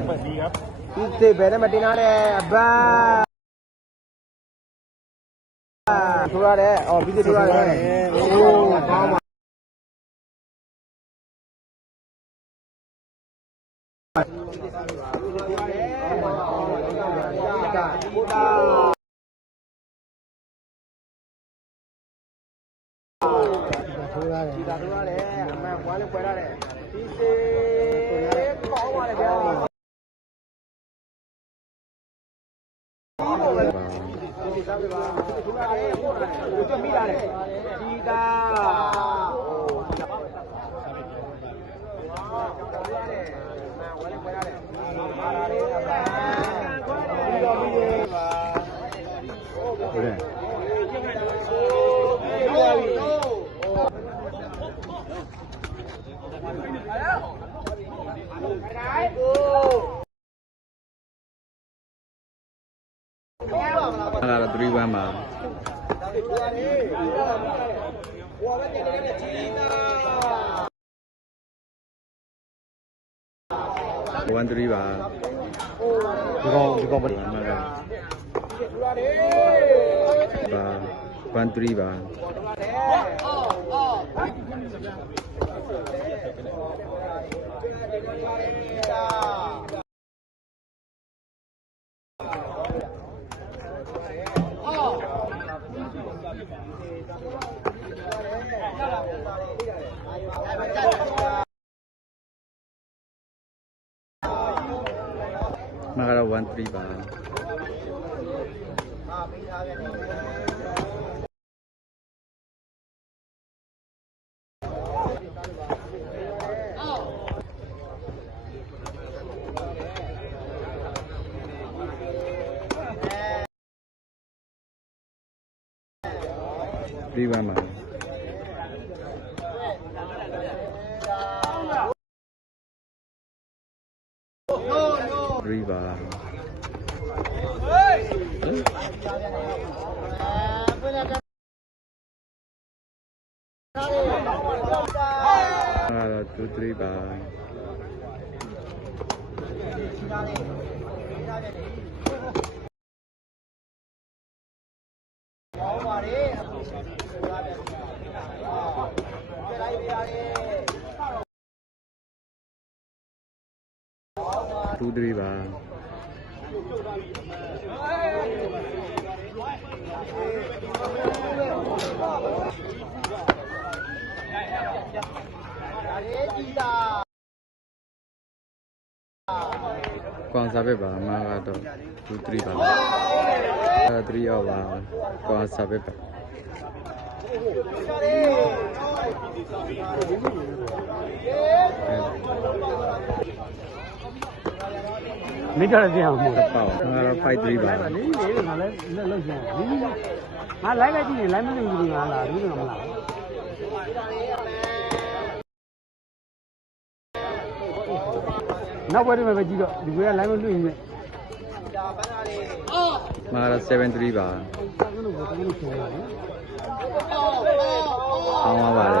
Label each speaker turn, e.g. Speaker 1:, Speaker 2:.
Speaker 1: ดีครับ
Speaker 2: ဒီစိတ်ဘယ်နဲ့မတင်ထားတဲ့အဘထိုးရတယ်အော်ပြီးထိုးရတယ်โอ้ကောင်းပါဘုရားထိုးရတယ်ဒီသာထိုးရတယ်အမှန်ဝါလေးပွဲရတယ်ဒီစိတ်ကောင်းပါလေဗျာ ဒီသားပြပါထူလာတယ်ပို့လာတယ်ကျွတ်မိလာတယ်ဒီသား
Speaker 3: ဒါတော့3-1ပါ1-3ပါ
Speaker 2: ဒီကောင်ဒီကောင်
Speaker 3: မှန်ပါပါ1-3ပါ Makara 1-3 ba? Three one. Riva. Two, three, bye. Oh, 2 3ပါကွန်ဆာပဲပါမာကတော့2 3ပါလား3ရောက်ပါကွန်ဆာပဲပါ
Speaker 2: မိကြရတဲ့အောင်မို့
Speaker 3: ပေါ့မှာတော့5 3ပါ
Speaker 2: နေနေငါလည်းလက်လောက်ရှင်ဒီဒီငါလိုက်လိုက်ကြည့်နေလိုက်မလို့ဒီငါလာဒီငါမလာနောက်ဘက်တွေမှာပဲကြည့်တော့ဒီဘက်ကလိုင်းမလွှင့်နေ
Speaker 3: မှာတော့7 3ပါ
Speaker 2: တာကလို့ဘာလို့ဆုံးလာလဲ
Speaker 3: အောင်းပါပါတယ်